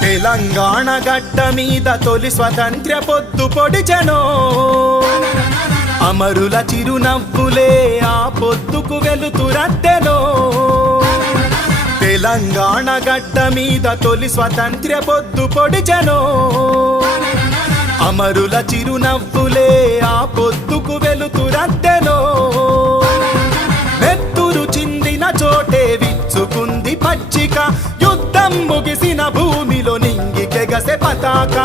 తెలంగాణ గడ్డ మీద తొలి స్వతంత్ర పొద్దు పొడిచెనో, అమరుల చిరునవ్వులే ఆ పొద్దుకు వెలుతురద్దెనో. తెలంగాణ గడ్డ మీద తొలి స్వతంత్ర పొద్దు పొడిచెనో, అమరుల చిరునవ్వులే ఆ పొద్దుకు వెలుతురద్దెనో. నెత్తురు చిందిన చోటే విచ్చుకుంది పచ్చిక, యుద్ధం ముగిసిన భూమిలో నింగికెగసె పతాక.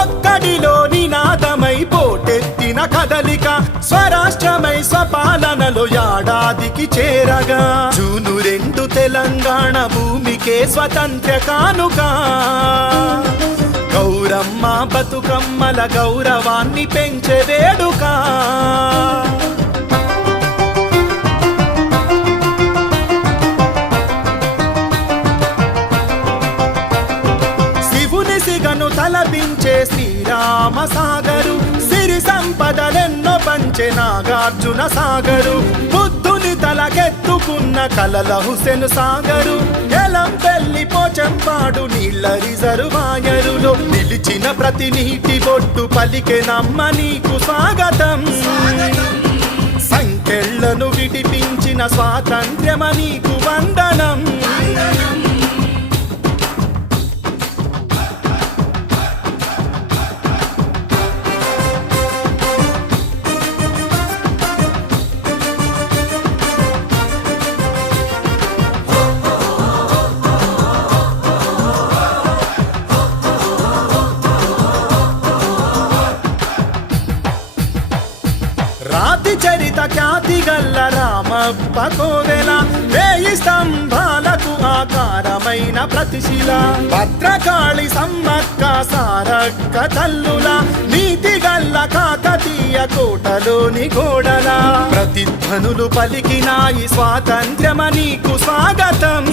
ఒక్కడిలో నినాదమై పోటెత్తిన కదలిక, స్వరాష్ట్రమై స్వపాలనలో ఏడాదికి చేరగా. జూను 2 తెలంగాణ భూమికే స్వతంత్ర కానుక. గౌరమ్మ బతుకమ్మల గౌరవాన్ని పెంచే వేడుక. తలపించే శ్రీరామ సాగరు, సిరి సంపదలెన్నో పంచే నాగార్జున సాగరు. బుద్ధుని తలకెత్తుకున్న కలల హుసేన్ సాగరు, ఎలంపెల్లి పోచంపాడు నీళ్ల రిజర్వాయరులో నిలిచిన ప్రతి నీటి బొట్టు పలికెనమ్మ నీకు స్వాగతం. సంకెళ్లను విడిపించిన స్వాతంత్ర్యమ నీకు వందనం. రాతి చరిత ఖ్యాతి గల్ల రామప్ప కోవెల, వేయి స్తంభాలకు ఆకారమైన ప్రతిశిల. భద్రకాళి సమ్మక్క సారక్క తల్లుల, నీతి గల్ల కాకతీయ కోటలోని గోడల. ప్రతిధ్వనులు పలికినాయి స్వాతంత్ర్యమ నీకు స్వాగతం.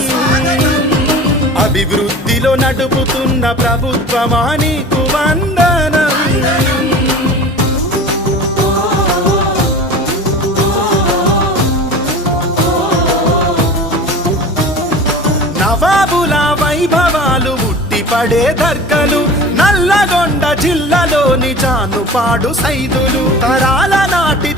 అభివృద్ధిలో నడుపుతున్న ప్రభుత్వమా నీకు వందనం. నవాబుల వైభవాలు ఉట్టిపడే దర్గలు, నల్లగొండ జిల్లాలోని జానుపాడు సైదులు. తరాల నాటి